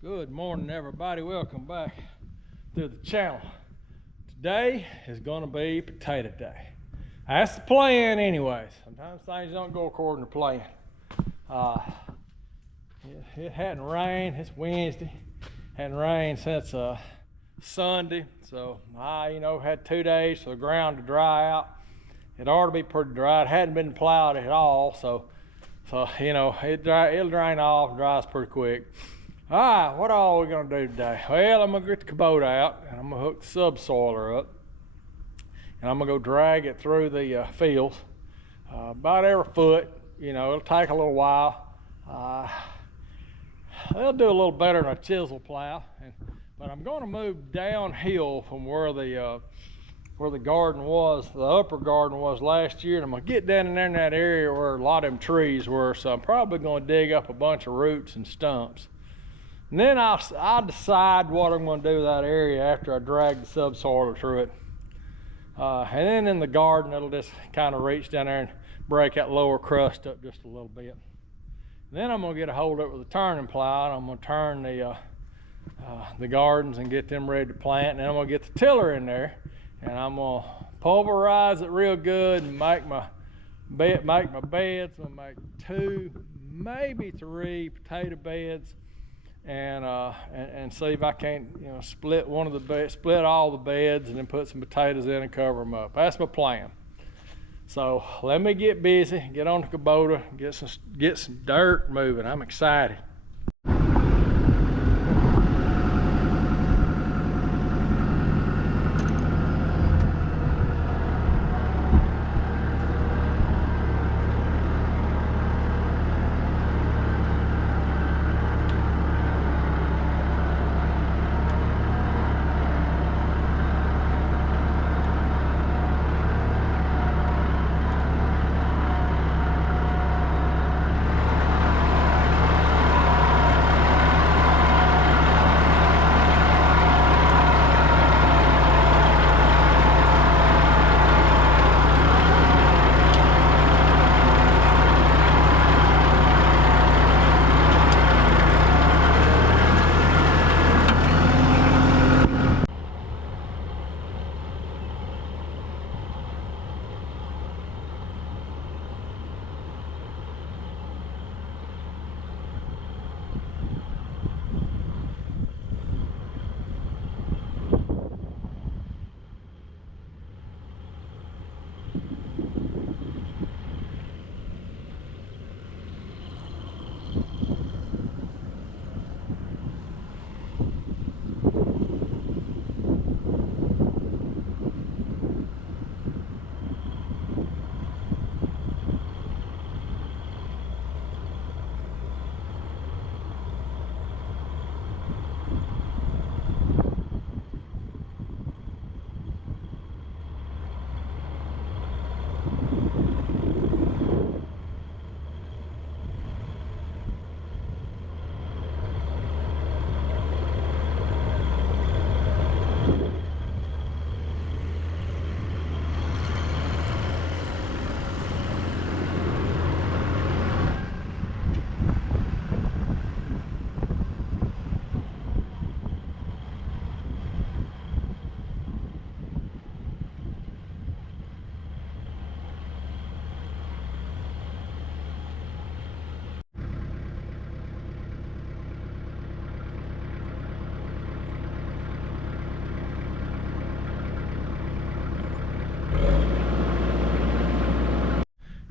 Good morning, everybody. Welcome back to the channel. Today is going to be potato day. That's the plan anyways. Sometimes things don't go according to plan. It hadn't rained. It's Wednesday. Hadn't rained since Sunday. So I, had 2 days for the ground to dry out. It ought to be pretty dry. It hadn't been plowed at all. So it'll drain off, dries pretty quick. All right, what all are we gonna do today? Well, I'm gonna get the Kubota out and I'm gonna hook the subsoiler up and I'm gonna go drag it through the fields about every foot. It'll take a little while. They'll do a little better than a chisel plow, but I'm gonna move downhill from where the garden was, the upper garden was last year, and I'm gonna get down in there in that area where a lot of them trees were. So I'm probably gonna dig up a bunch of roots and stumps. And then I'll decide what I'm going to do with that area after I drag the subsoiler through it. And then in the garden, it'll just kind of reach down there and break that lower crust up just a little bit. And then I'm going to get a hold of it with a turning plow, and I'm going to turn the gardens and get them ready to plant. And then I'm going to get the tiller in there, and I'm going to pulverize it real good and make my beds. I'm going to make 2, maybe 3 potato beds. And see if I can't, split all the beds and then put some potatoes in and cover them up. That's my plan. So let me get busy, get on the Kubota, get some dirt moving. I'm excited.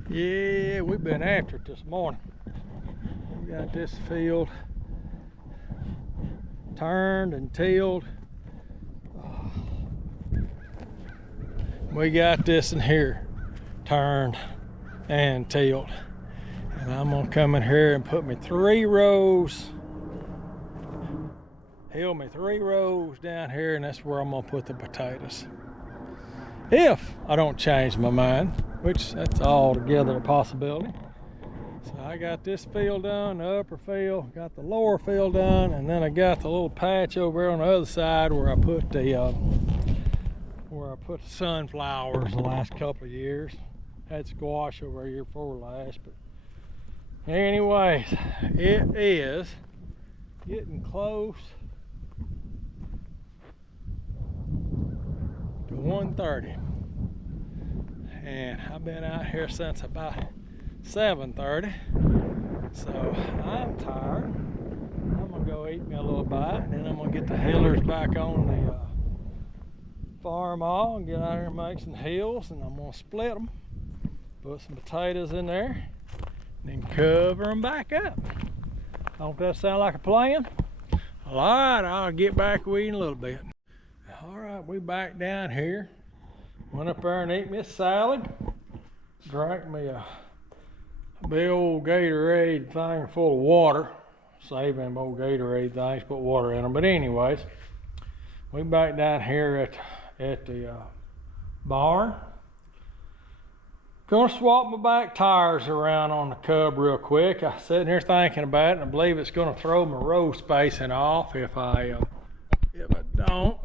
Yeah, we've been after it this morning. We got this field turned and tilled. We got this in here turned and tilled. And I'm gonna come in here and put me 3 rows, hill me 3 rows down here, and that's where I'm gonna put the potatoes. If I don't change my mind, which that's altogether a possibility. So I got this field done, the upper field, got the lower field done, and then I got the little patch over there on the other side where I put the sunflowers the last couple of years. Had squash over here before last, but anyways, it is getting close to 1:30, and I've been out here since about 7:30, so I'm tired. I'm gonna go eat me a little bite, and then I'm gonna get the heelers back on the farm all and get out here and make some heels, and I'm gonna split them, put some potatoes in there, and then cover them back up. Don't that sound like a plan? All right, I'll get back with you in a little bit. All right, we back down here. Went up there and ate me a salad. Drank me a big old Gatorade thing full of water. Save them old Gatorade things, put water in them. But anyways, we back down here at the barn. Gonna swap my back tires around on the Cub real quick. I sitting here thinking about it, and I believe it's gonna throw my row spacing off if I don't.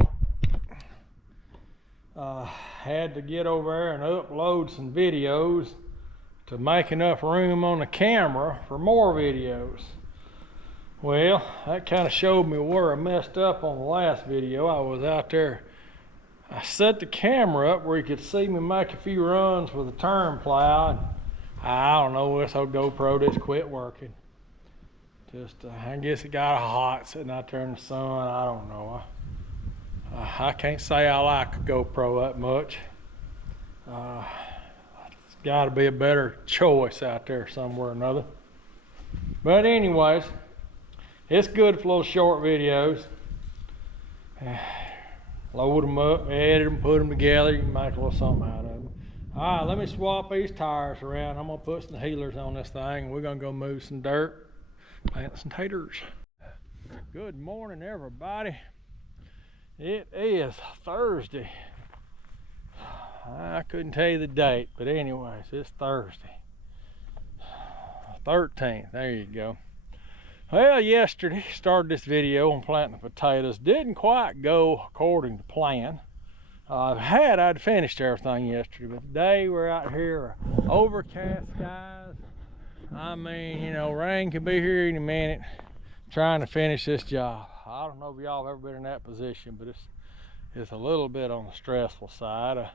Had to get over there and upload some videos to make enough room on the camera for more videos. Well, that kind of showed me where I messed up on the last video. I was out there, I set the camera up where you could see me make a few runs with a turn plow, and I don't know, this old GoPro just quit working. I guess it got hot sitting out there in the sun. I don't know. I can't say I like a GoPro that much. It's got to be a better choice out there somewhere or another. But anyways, it's good for little short videos. Load them up, edit them, put them together. You can make a little something out of them. All right, let me swap these tires around. I'm gonna put some heelers on this thing. We're gonna go move some dirt, plant some taters. Good morning, everybody. It is Thursday. I couldn't tell you the date, but anyways, it's Thursday. 13th, there you go. Well, yesterday, started this video on planting the potatoes. Didn't quite go according to plan. I'd finished everything yesterday, but today we're out here, overcast skies. I mean, you know, rain could be here any minute, trying to finish this job. I don't know if y'all have ever been in that position, but it's a little bit on the stressful side.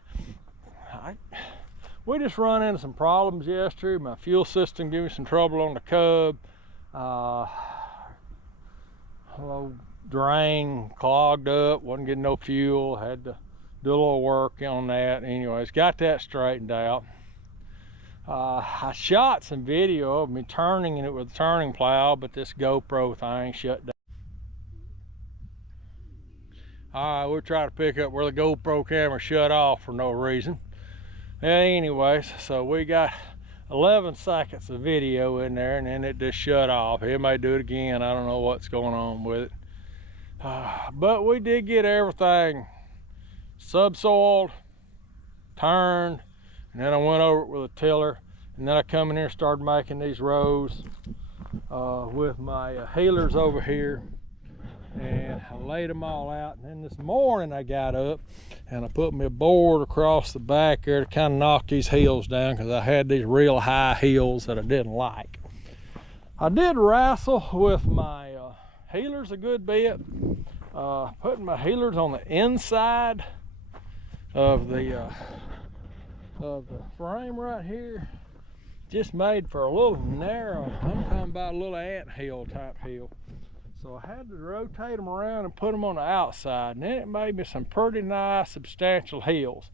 We just run into some problems yesterday. My fuel system gave me some trouble on the Cub. Low drain clogged up, wasn't getting no fuel, had to do a little work on that. Anyways, got that straightened out. I shot some video of me turning it with a turning plow, but this GoPro thing shut down. All right, we'll try to pick up where the GoPro camera shut off for no reason. Anyways, so we got 11 seconds of video in there, and then it just shut off. It may do it again. I don't know what's going on with it. But we did get everything subsoiled, turned, and then I went over it with a tiller, and then I come in here and started making these rows with my heelers over here, and I laid them all out. And then this morning I got up and I put me a board across the back there to kind of knock these heels down, because I had these real high heels that I didn't like. I did wrestle with my heelers a good bit, putting my heelers on the inside of the frame right here. Just made for a little narrow, I'm talking about a little ant hill type hill. So I had to rotate them around and put them on the outside, and then it made me some pretty nice substantial heels.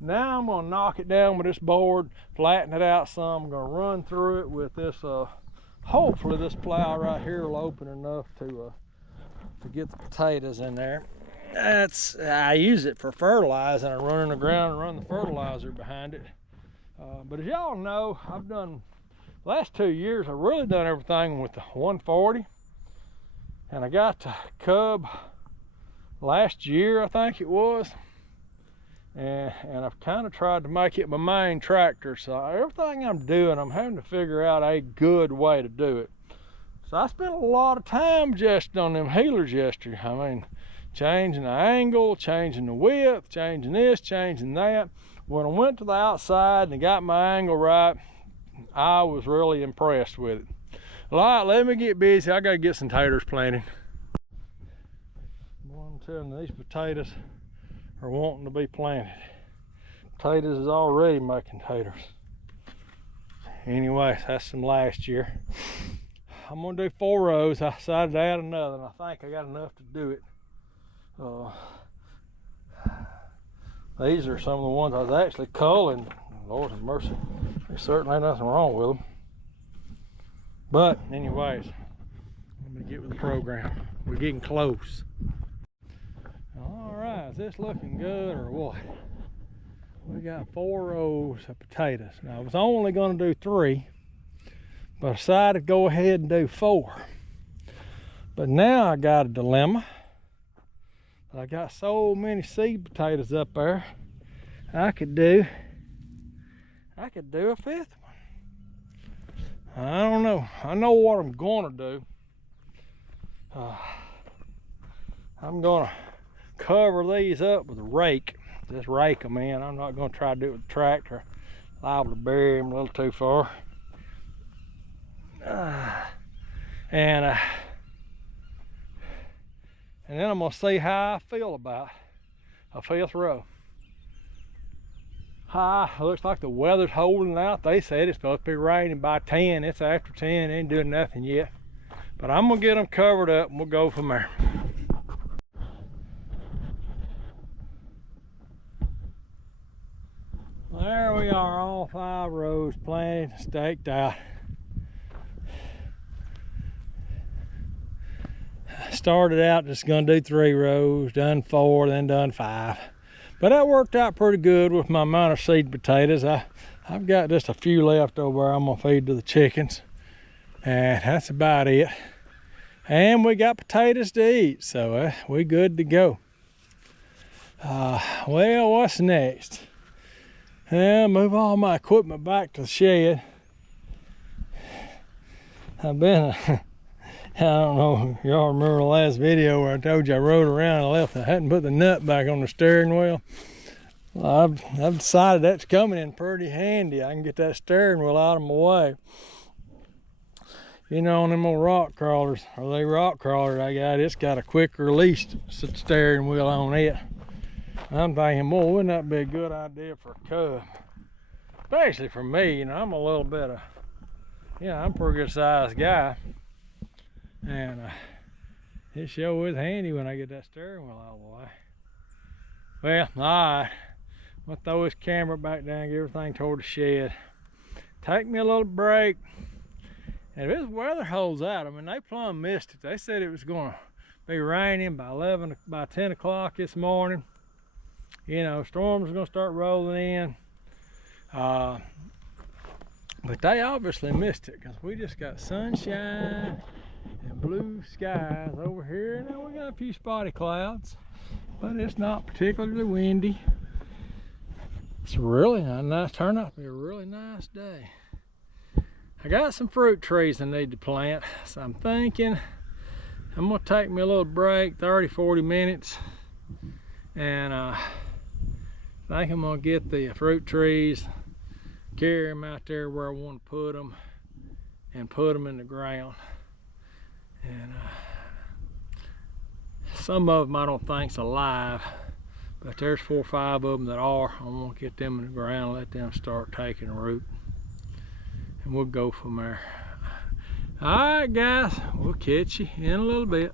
Now I'm going to knock it down with this board, flatten it out some. I'm going to run through it with this, hopefully this plow right here will open enough to get the potatoes in there. I use it for fertilizing. I run in the ground and run the fertilizer behind it. But as y'all know, I've done, last 2 years, I've really done everything with the 140. And I got the Cub last year, I think it was. And I've kind of tried to make it my main tractor. So everything I'm doing, I'm having to figure out a good way to do it. So I spent a lot of time just on them heelers yesterday. I mean, changing the angle, changing the width, changing this, changing that. When I went to the outside and got my angle right, I was really impressed with it. All right, let me get busy. I gotta get some taters planted. I'm telling you, these potatoes are wanting to be planted. Potatoes is already making taters. Anyways, that's from last year. I'm gonna do 4 rows. I decided to add another, and I think I got enough to do it. These are some of the ones I was actually culling. Lord have mercy. There certainly ain't nothing wrong with them. But anyways, let me get with the program. We're getting close. All right, is this looking good or what? We got 4 rows of potatoes. Now I was only gonna do 3, but I decided to go ahead and do 4. But now I got a dilemma. I got so many seed potatoes up there, I could do a 5th one. I don't know. I know what I'm gonna do. I'm gonna cover these up with a rake. Just rake them in. I'm not gonna try to do it with a tractor. Liable to bury them a little too far. And then I'm gonna see how I feel about a 5th row. Looks like the weather's holding out. They said it's supposed to be raining by 10. It's after 10, ain't doing nothing yet. But I'm gonna get them covered up and we'll go from there. There we are, all 5 rows planted, staked out. Started out just gonna do 3 rows, done 4, then done 5. But that worked out pretty good with my amount of seed potatoes. I've got just a few left over there I'm gonna feed to the chickens. And that's about it. And we got potatoes to eat, so we good to go. Well, what's next? Move all my equipment back to the shed. I've been, I don't know if y'all remember the last video where I told you I rode around and I hadn't put the nut back on the steering wheel. Well, I've decided that's coming in pretty handy. I can get that steering wheel out of my way. You know, on them old rock crawlers, or they rock crawlers I got, it's got a quick release steering wheel on it. I'm thinking, boy, wouldn't that be a good idea for a cub? Especially for me, you know, I'm a little bit of, I'm a pretty good sized guy. And it sure is handy when I get that steering wheel out of the way. Well, alright. I'm gonna throw this camera back down, get everything toward the shed. Take me a little break. And if this weather holds out, I mean, they plumb missed it. They said it was gonna be raining by 10 o'clock this morning. You know, storms are gonna start rolling in. But they obviously missed it because we just got sunshine and blue skies over here. Now we got a few spotty clouds, but it's not particularly windy. It's really a nice, turned out to be a really nice day. I got some fruit trees I need to plant, so I'm thinking I'm gonna take me a little break, 30-40 minutes, and I think I'm gonna get the fruit trees, carry them out there where I want to put them, and put them in the ground. And some of them I don't think's alive, but there's 4 or 5 of them that are. I want to get them in the ground, let them start taking root, and we'll go from there. All right, guys, we'll catch you in a little bit.